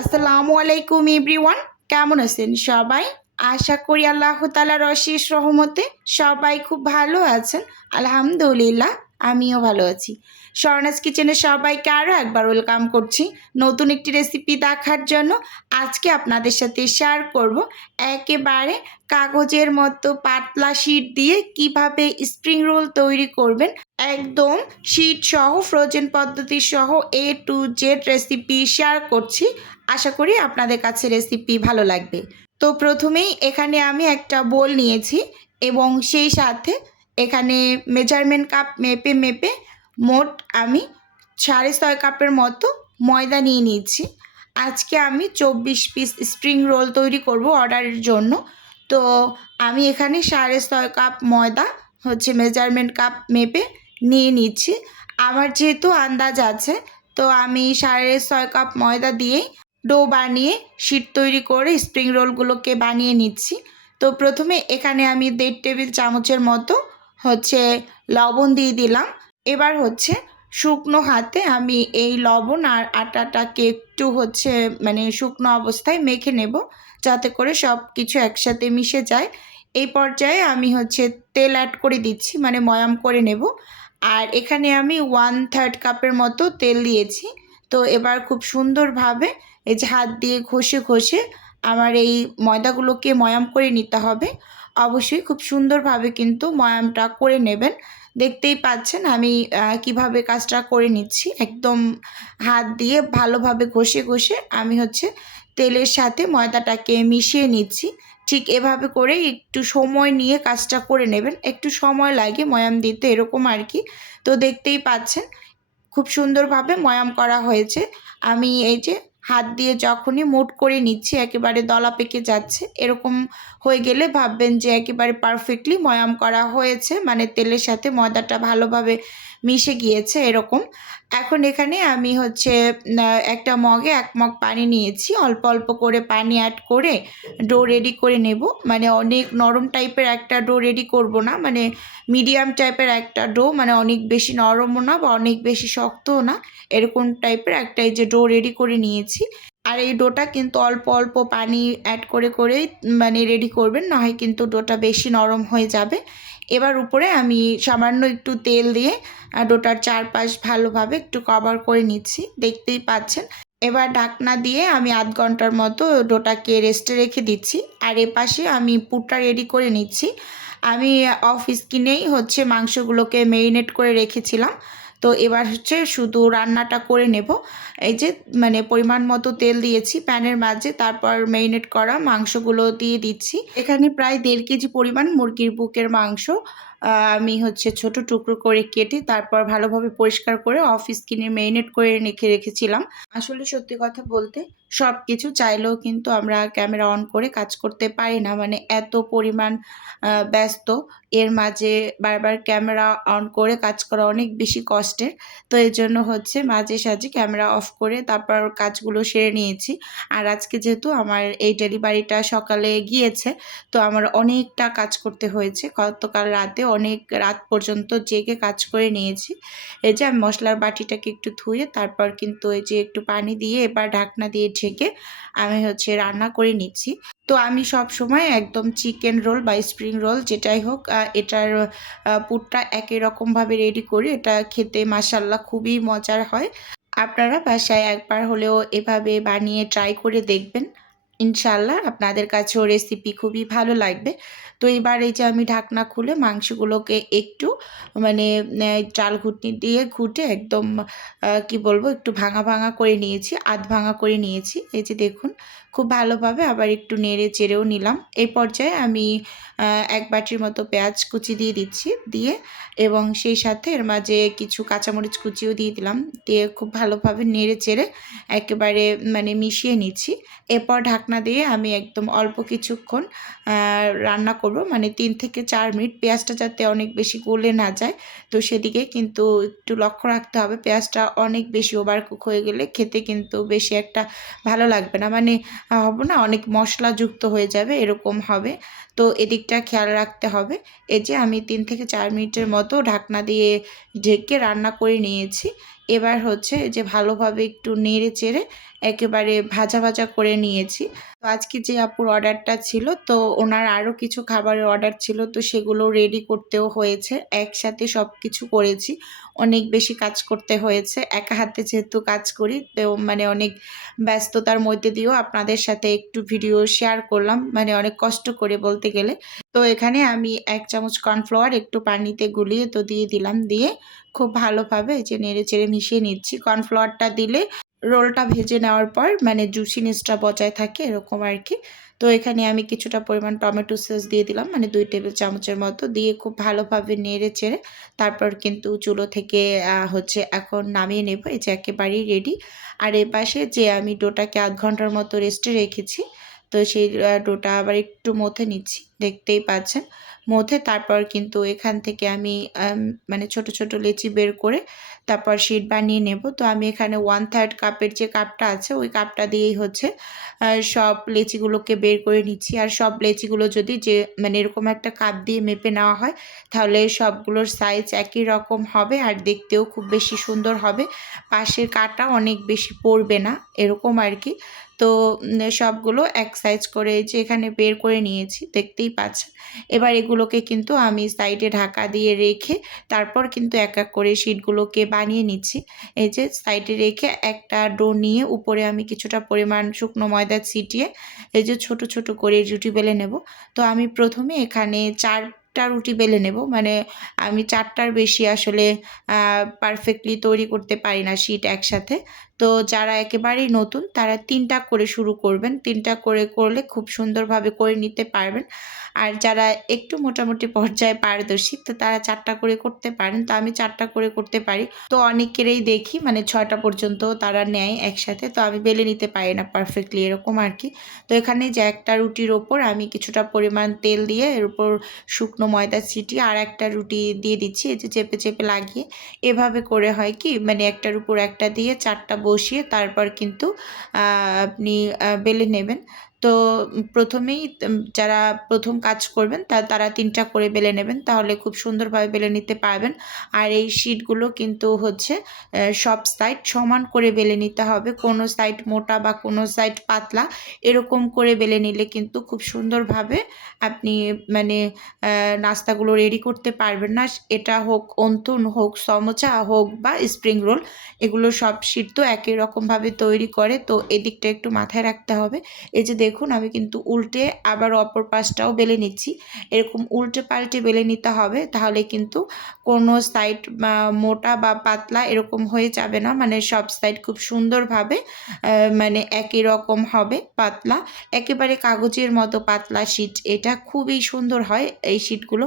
আসসালামু আলাইকুম এভরিওয়ান, কেমন আছেন সবাই? আশা করি আল্লাহ তাআলার অশেষ রহমতে সবাই খুব ভালো আছেন। আলহামদুলিল্লাহ, আমিও ভালো আছি। স্বর্ণাস কিচেনে সবাইকে আরও একবার ওয়েলকাম করছি নতুন একটি রেসিপি দেখার জন্য। আজকে আপনাদের সাথে শেয়ার করব একেবারে কাগজের মতো পাতলা শীট দিয়ে কিভাবে স্প্রিং রোল তৈরি করবেন। একদম শীট সহ ফ্রোজেন পদ্ধতি সহ A to Z recipe share করছি। আশা করি আপনাদের কাছে রেসিপি ভালো লাগবে। তো প্রথমেই এখানে আমি একটা বোল নিয়েছি এবং সেই সাথে এখানে মেজারমেন্ট কাপ মেপে মেপে মোট আমি 6.5 কাপের মতো ময়দা নিয়ে নিয়েছি। আজকে আমি 24 পিস স্প্রিং রোল তৈরি করব অর্ডারের জন্য। তো আমি এখানে 6.5 কাপ ময়দা মেজারমেন্ট কাপ মেপে নিয়ে নিচ্ছি। আমার যেহেতু আন্দাজ আছে, তো আমি 6.5 কাপ ময়দা দিয়েই ডো বানিয়ে শীট তৈরি করে স্প্রিং রোলগুলোকে বানিয়ে নিচ্ছি। তো প্রথমে এখানে আমি 1.5 টেবিল চামচের মতো লবণ দিয়ে দিলাম। এবার শুকনো হাতে আমি এই লবণ আর আটাটাকে একটু শুকনো অবস্থায় মেখে নেব, যাতে করে সব কিছু একসাথে মিশে যায়। এই পর্যায়ে আমি তেল অ্যাড করে দিচ্ছি, মানে ময়াম করে নেব। আর এখানে আমি 1/3 কাপের মতো তেল দিয়েছি। তো এবার খুব সুন্দরভাবে এই যে হাত দিয়ে ঘষে ঘষে আমার এই ময়দাগুলোকে ময়াম করে নিতে হবে। অবশ্যই খুব সুন্দরভাবে কিন্তু ময়ামটা করে নেবেন। দেখতেই পাচ্ছেন আমি কিভাবে কাজটা করে নিচ্ছি। একদম হাত দিয়ে ভালোভাবে ঘষে ঘষে আমি তেলের সাথে ময়দাটাকে মিশিয়ে নিচ্ছি। ঠিক এভাবে করে একটু সময় নিয়ে কাজটা করে নেবেন। একটু সময় লাগে ময়াম দিতে, এরকম আর কি। তো দেখতেই পাচ্ছেন খুব সুন্দরভাবে ময়াম করা হয়েছে। আমি এই যে হাত দিয়ে যখনই মুঠ করে নিচ্ছি, একেবারে দলা পেকে যাচ্ছে, এরকম হয়ে গেলে ভাববেন যে একেবারে পারফেক্টলি ময়াম করা হয়েছে, মানে তেলের সাথে ময়দাটা ভালোভাবে মিশে গিয়েছে এরকম। এখন এখানে আমি একটা মগে 1 মগ পানি নিয়েছি। অল্প অল্প করে পানি অ্যাড করে ডো রেডি করে নেব। মানে অনেক নরম টাইপের একটা ডো রেডি করব না, মানে মিডিয়াম টাইপের একটা ডো, মানে অনেক বেশি নরমও না বা অনেক বেশি শক্তও না, এরকম টাইপের একটা এই যে ডো রেডি করে নিয়েছি। আর এই ডোটা কিন্তু অল্প অল্প পানি অ্যাড করে করেই মানে রেডি করবেন, না হয় কিন্তু ডোটা বেশি নরম হয়ে যাবে। এবার উপরে আমি সামান্য একটু তেল দিয়ে ডোটার চারপাশ ভালোভাবে একটু কভার করে নিচ্ছি, দেখতেই পাচ্ছেন। এবার ঢাকনা দিয়ে আমি আধ ঘন্টার মতো ডোটাকে রেস্টে রেখে দিচ্ছি। আর এপাশে আমি পুরটা রেডি করে নিচ্ছি। আমি অফ স্কিনেই মাংসগুলোকে ম্যারিনেট করে রেখেছিলাম। তো এবার শুধু রান্নাটা করে নেব। এই যে মানে পরিমাণ মতো তেল দিয়েছি প্যানের মাঝে, তারপর ম্যারিনেট করা মাংসগুলো দিয়ে দিচ্ছি। এখানে প্রায় 1.5 কেজি পরিমাণ মুরগির বুকের মাংস আমি ছোট টুকরো করে কেটে তারপর ভালোভাবে পরিষ্কার করে অফ স্কিনে ম্যারিনেট করে রেখেছিলাম। আসলে সত্যি কথা বলতে সব কিছু চাইলেও কিন্তু আমরা ক্যামেরা অন করে কাজ করতে পারি না, মানে এত পরিমাণ ব্যস্ত। এর মাঝে বারবার ক্যামেরা অন করে কাজ করা অনেক বেশি কষ্টের। তো এর জন্য মাঝে সাঝে ক্যামেরা অফ করে তারপর কাজগুলো সেরে নিয়েছি। আর আজকে যেহেতু আমার এই ডেলিভারিটা সকালে গিয়েছে, তো আমার অনেকটা কাজ করতে হয়েছে। গতকাল রাতে অনেক রাত পর্যন্ত জেগে কাজ করে নিয়েছি। এই যে আমি মশলার বাটিটাকে একটু ধুয়ে তারপর কিন্তু এই যে একটু পানি দিয়ে এবার ঢাকনা দিয়ে ঢেকে আমি রান্না করে নিচ্ছি। তো আমি সব সময় একদম চিকেন রোল বা স্প্রিং রোল যেটাই হোক, এটার পুরটা একই রকমভাবে রেডি করি। এটা খেতে মাশাআল্লাহ খুবই মজার হয়। আপনারা বাসায় একবার হলেও এভাবে বানিয়ে ট্রাই করে দেখবেন। ইনশাআল্লাহ আপনাদের কাছেও রেসিপি খুবই ভালো লাগবে। তো এবার এই যে আমি ঢাকনা খুলে মাংসগুলোকে একটু মানে চাল ঘুটনি দিয়ে ঘুটে একদম কি বলবো, একটু ভাঙা ভাঙা করে নিয়েছি, আধ ভাঙা করে নিয়েছি। এই যে দেখুন খুব ভালোভাবে আবার একটু নেড়ে চেড়েও নিলাম। এই পর্যায়ে আমি 1 বাটির মতো পেঁয়াজ কুচি দিয়ে দিচ্ছি, দিয়ে এবং সেই সাথে এর মাঝে কিছু কাঁচামরিচ কুচিও দিয়ে দিলাম, দিয়ে খুব ভালোভাবে নেড়ে চেড়ে একেবারে মানে মিশিয়ে নিচ্ছি। এরপর ঢাকনা দিয়ে আমি একদম অল্প কিছুক্ষণ রান্না করব, মানে 3 থেকে 4 মিনিট। পেঁয়াজটা যাতে অনেক বেশি গলে না যায়, তো সেদিকে কিন্তু একটু লক্ষ্য রাখতে হবে। পেঁয়াজটা অনেক বেশি ওভার কুক হয়ে গেলে খেতে কিন্তু বেশি একটা ভালো লাগবে না, মানে হবে না, অনেক মশলাযুক্ত হয়ে যাবে, এরকম হবে। তো এদিকটা খেয়াল রাখতে হবে। এই যে আমি 3 থেকে 4 মিনিটের মতো ঢাকনা দিয়ে ঢেকে রান্না করে নিয়েছি। এবার যে ভালোভাবে একটু নেড়ে চেড়ে একেবারে ভাজা ভাজা করে নিয়েছি। তো আজকে যে আপুর অর্ডারটা ছিল, তো ওনার আরও কিছু খাবারের অর্ডার ছিল, তো সেগুলো রেডি করতেও হয়েছে। একসাথে সব কিছু করেছি, অনেক বেশি কাজ করতে হয়েছে। একা হাতে যেহেতু কাজ করি, তো মানে অনেক ব্যস্ততার মধ্যে দিয়েও আপনাদের সাথে একটু ভিডিও শেয়ার করলাম, মানে অনেক কষ্ট করে বলতে গেলে। তো এখানে আমি 1 চামচ কর্নফ্লাওয়ার একটু পানিতে গুলিয়ে তো দিয়ে দিলাম, দিয়ে খুব ভালোভাবে যে নেড়ে চেড়ে মিশিয়ে নিচ্ছি। কর্নফ্লাওয়ারটা দিলে রোলটা ভেজে নেওয়ার পর মানে জুসিনেসটা বজায় থাকে, এরকম আর কি। তো এখানে আমি কিছুটা পরিমাণ টমেটো সস দিয়ে দিলাম, মানে 2 টেবিল চামচের মতো, দিয়ে খুব ভালোভাবে নেড়ে চেড়ে তারপর কিন্তু চুলো থেকে এখন নামিয়ে নেব। এই যে একেবারেই রেডি। আর এ পাশে যে আমি ডোটাকে আধ ঘন্টার মতো রেস্টে রেখেছি, তো সেই ডোটা আবার একটু মথে নিচ্ছি, দেখতেই পাচ্ছেন। মথে তারপর কিন্তু এখান থেকে আমি মানে ছোট ছোট লেচি বের করে তারপর শিট বানিয়ে নেব। তো আমি এখানে 1/3 কাপের যে কাপটা আছে, ওই কাপটা দিয়েই সব লেচিগুলোকে বের করে নিচ্ছি। আর সব লেচিগুলো যদি যে মানে এরকম একটা কাপ দিয়ে মেপে নেওয়া হয়, তাহলে সবগুলোর সাইজ একই রকম হবে আর দেখতেও খুব বেশি সুন্দর হবে। পাশের কাটা অনেক বেশি পড়বে না, এরকম আর কি। তো সবগুলো এক সাইজ করে যে এখানে বের করে নিয়েছি, দেখতেই পাচ্ছেন। এবার এগুলোকে কিন্তু আমি সাইডে ঢাকা দিয়ে রেখে তারপর কিন্তু এক এক করে শিটগুলোকে বানিয়ে নিচ্ছি। এই যে সাইডে রেখে একটা ডো নিয়ে উপরে আমি কিছুটা পরিমাণ শুকনো ময়দা ছিটিয়ে এই যে ছোট ছোট করে রুটি বেলে নেব। তো আমি প্রথমে এখানে 4টা রুটি বেলে নেব, মানে আমি 4টার বেশি আসলে পারফেক্টলি তৈরি করতে পারি না শিট একসাথে। তো যারা একেবারেই নতুন তারা 3টা করে শুরু করবেন, 3টা করে করলে খুব সুন্দরভাবে করে নিতে পারবেন। আর যারা একটু মোটামুটি পর্যায়ে পারদর্শী, তো তারা 4টা করে করতে পারেন। তো আমি 4টা করে করতে পারি। তো অনেকেরই দেখি মানে 6টা পর্যন্ত তারা নেয় একসাথে, তো আমি বেলে নিতে পারি না পারফেক্টলি, এরকম আর কি। তো এখানে যে একটা রুটির ওপর আমি কিছুটা পরিমাণ তেল দিয়ে এর উপর শুকনো ময়দা ছিটিয়ে আর একটা রুটি দিয়ে দিচ্ছি, এই যে চেপে চেপে লাগিয়ে। এভাবে করে হয় কি, মানে একটার উপর একটা দিয়ে 4টা বসিয়ে তারপর কিন্তু আপনি বেলে নেবেন। তো প্রথমেই যারা প্রথম কাজ করবেন তারা 3টা করে বেলে নেবেন, তাহলে খুব সুন্দরভাবে বেলে নিতে পারবেন। আর এই শিটগুলো কিন্তু সব সাইড সমান করে বেলে নিতে হবে, কোনো সাইড মোটা বা কোনো সাইড পাতলা এরকম করে বেলে নিলে কিন্তু খুব সুন্দরভাবে আপনি মানে নাস্তাগুলো রেডি করতে পারবেন না। এটা হোক অন্তুন, হোক সমোচা, হোক বা স্প্রিং রোল, এগুলো সব শিট তো একই রকমভাবে তৈরি করে। তো এদিকটা একটু মাথায় রাখতে হবে। এই যে দেখুন, আমি কিন্তু উল্টে আবার অপর পাশটাও বেলে নিচ্ছি, এরকম উল্টে পাল্টে বেলে নিতে হবে, তাহলে কিন্তু কোনো সাইড মোটা বা পাতলা এরকম হয়ে যাবে না, মানে সব সাইড খুব সুন্দরভাবে মানে একই রকম হবে, পাতলা একেবারে কাগজের মতো পাতলা শিট। এটা খুবই সুন্দর হয় এই শিটগুলো।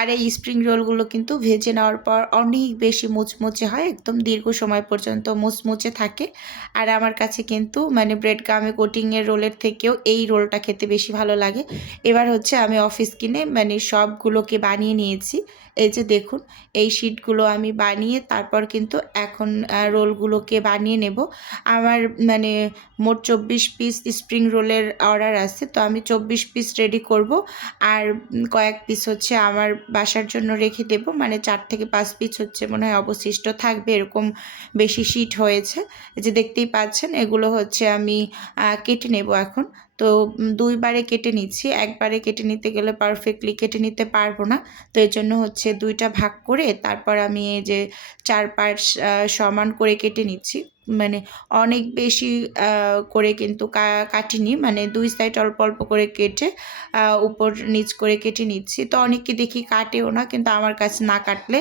আর এই স্প্রিং রোলগুলো কিন্তু ভেজে নেওয়ার পর অনেক বেশি মুচমুচে হয়, একদম দীর্ঘ সময় পর্যন্ত মুচমুচে থাকে। আর আমার কাছে কিন্তু মানে ব্রেড গামে কোটিংয়ের রোলের থেকেও এই রোলটা খেতে বেশি ভালো লাগে। এবার আমি অফিস কিনে মানে সবগুলোকে বানিয়ে নিয়েছি। এই যে দেখুন, এই শিটগুলো আমি বানিয়ে তারপর কিন্তু এখন রোলগুলোকে বানিয়ে নেব। আমার মানে মোট 24 পিস স্প্রিং রোলের অর্ডার আছে, তো আমি 24 পিস রেডি করব। আর কয়েক পিস আমার বাসার জন্য রেখে দেব, মানে 4 থেকে 5 পিস মনে হয় অবশিষ্ট থাকবে, এরকম বেশি শিট হয়েছে। যে দেখতেই পাচ্ছেন, এগুলো আমি কেটে নেব এখন। তো 2বারে কেটে নিচ্ছি, একবারে কেটে নিতে গেলে পারফেক্টলি কেটে নিতে পারবো না। তো এর জন্য 2টা ভাগ করে তারপর আমি এই যে 4 পার্ট সমান করে কেটে নিচ্ছি। মানে অনেক বেশি করে কিন্তু কাটিনি, মানে 2 সাইড অল্প অল্প করে কেটে উপর নিচ করে কেটে নিচ্ছি। তো অনেককে দেখি কাটেও না, কিন্তু আমার কাছে না কাটলে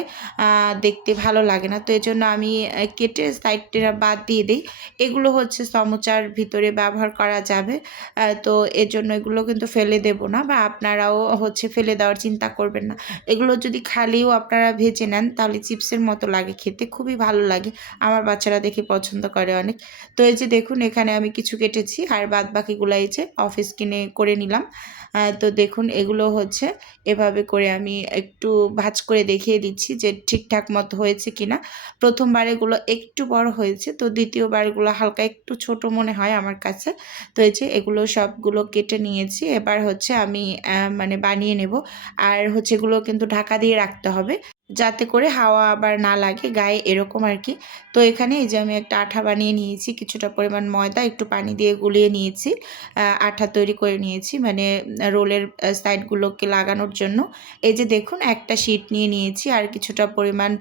দেখতে ভালো লাগে না। তো এই জন্য আমি কেটে সাইডটা বাদ দিয়ে দিই। এগুলো সমোচার ভিতরে ব্যবহার করা যাবে, তো এর জন্য এগুলো কিন্তু ফেলে দেব না, বা আপনারাও ফেলে দেওয়ার চিন্তা করবেন না। এগুলো যদি খালিও আপনারা ভেজে নেন তাহলে চিপসের মতো লাগে খেতে, খুবই ভালো লাগে। আমার বাচ্চারা দেখে পছন্দ করে অনেক। তো এই যে দেখুন, এখানে আমি কিছু কেটেছি আর বাদ বাকিগুলো এই যে অফিস কিনে করে নিলাম। তো দেখুন, এগুলো এভাবে করে আমি একটু ভাঁজ করে দেখিয়ে দিচ্ছি যে ঠিকঠাক মতো হয়েছে কিনা। প্রথমবার এগুলো একটু বড় হয়েছে, তো দ্বিতীয়বার এগুলো হালকা একটু ছোট মনে হয় আমার কাছে। তো এই যে এগুলো সবগুলো কেটে নিয়েছি, এবার আমি মানে বানিয়ে নেব। আর এগুলো কিন্তু ঢাকা দিয়ে রাখতে হবে, যাতে করে হাওয়া আবার না লাগে গায়ে, এরকম আর কি। তো এখানে এই যে আমি একটা আঠা বানিয়ে নিয়েছি, কিছুটা পরিমাণ ময়দা একটু পানি দিয়ে গুলিয়ে নিয়েছি, আঠা তৈরি করে নিয়েছি, মানে রোলের সাইডগুলোকে লাগানোর জন্য। এই যে দেখুন একটা শীট নিয়ে নিয়েছি, আর কিছুটা পরিমাণ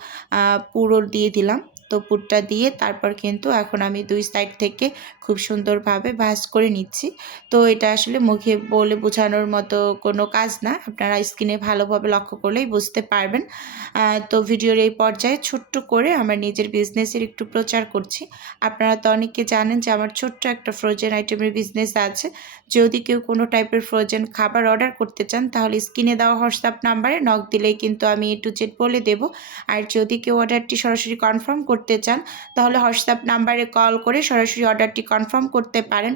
পুরো দিয়ে দিলাম। তো পুরটা দিয়ে তারপর কিন্তু এখন আমি দুই সাইড থেকে খুব সুন্দরভাবে ভাঁজ করে নিচ্ছি। তো এটা আসলে মুখে বলে বোঝানোর মতো কোনো কাজ না, আপনারা স্ক্রিনে ভালোভাবে লক্ষ্য করলেই বুঝতে পারবেন। তো ভিডিওর এই পর্যায়ে ছোট্ট করে আমার নিজের বিজনেসের একটু প্রচার করছি। আপনারা তো অনেকে জানেন যে আমার ছোট্ট একটা ফ্রোজেন আইটেমের বিজনেস আছে। যদি কেউ কোনো টাইপের ফ্রোজেন খাবার অর্ডার করতে চান তাহলে স্ক্রিনে দেওয়া হোয়াটসঅ্যাপ নাম্বারে নক দিলেই কিন্তু আমি A to Z বলে দেব। আর যদি কেউ অর্ডারটি সরাসরি কনফার্ম করতে চান তাহলে হোয়াটসঅ্যাপ নাম্বারে কল করে সরাসরি অর্ডারটি কনফার্ম করতে পারেন।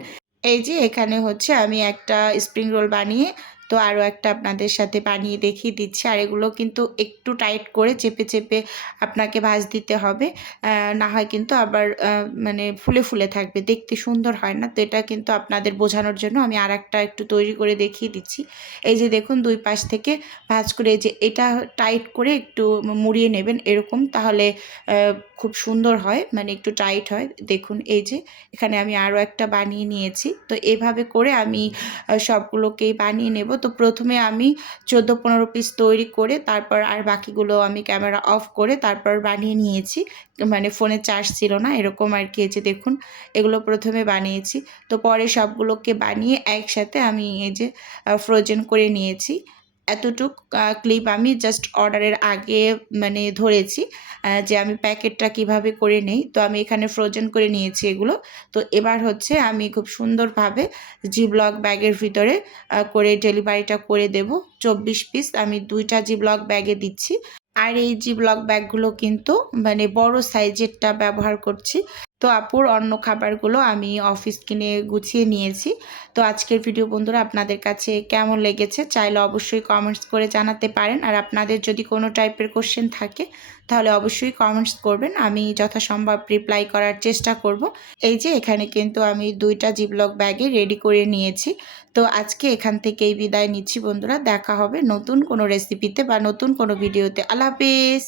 এই যে এখানে হচ্ছে আমি একটা স্প্রিং রোল বানিয়ে তো আরও একটা আপনাদের সাথে বানিয়ে দেখিয়ে দিচ্ছি। আর এগুলো কিন্তু একটু টাইট করে চেপে চেপে আপনাকে ভাঁজ দিতে হবে, না হয় কিন্তু আবার মানে ফুলে ফুলে থাকবে, দেখতে সুন্দর হয় না। তো এটা কিন্তু আপনাদের বোঝানোর জন্য আমি আর একটা একটু তৈরি করে দেখিয়ে দিচ্ছি। এই যে দেখুন দুই পাশ থেকে ভাঁজ করে, এই যে এটা টাইট করে একটু মুড়িয়ে নেবেন এরকম, তাহলে খুব সুন্দর হয়, মানে একটু টাইট হয়। দেখুন এই যে এখানে আমি আরও একটা বানিয়ে নিয়েছি। তো এভাবে করে আমি সবগুলোকেই বানিয়ে নেব। তো প্রথমে আমি 14-15 পিস তৈরি করে তারপর আর বাকিগুলো আমি ক্যামেরা অফ করে তারপর বানিয়ে নিয়েছি, মানে ফোনে চার্জ ছিল না এরকম আর কি। এই যে দেখুন এগুলো প্রথমে বানিয়েছি, তো পরে সবগুলোকে বানিয়ে একসাথে আমি এই যে ফ্রোজেন করে নিয়েছি। এতটুক ক্লিপ আমি জাস্ট অর্ডারের আগে মানে ধরেছি যে আমি প্যাকেটটা কিভাবে করে নেই। তো আমি এখানে ফ্রোজেন করে নিয়েছি এগুলো। তো এবার হচ্ছে আমি খুব সুন্দরভাবে জিপলক ব্যাগের ভিতরে করে ডেলিভারিটা করে দেব। 24 পিস আমি 2টা জিপলক ব্যাগে দিচ্ছি। আর এই জিপলক ব্যাগগুলো কিন্তু মানে বড় সাইজেরটা ব্যবহার করছি। তো আপুর অন্য খাবারগুলো আমি অফিস কিনে গুছিয়ে নিয়েছি। তো আজকের ভিডিও বন্ধুরা আপনাদের কাছে কেমন লেগেছে চাইলে অবশ্যই কমেন্টস করে জানাতে পারেন। আর আপনাদের যদি কোনো টাইপের কোশ্চেন থাকে তাহলে অবশ্যই কমেন্টস করবেন, আমি যথাসম্ভব রিপ্লাই করার চেষ্টা করব। এই যে এখানে কিন্তু আমি 2টা জিপলক ব্যাগে রেডি করে নিয়েছি। তো আজকে এখান থেকেই বিদায় নিচ্ছি বন্ধুরা, দেখা হবে নতুন কোনো রেসিপিতে বা নতুন কোনো ভিডিওতে। আল্লাহ হাফেজ।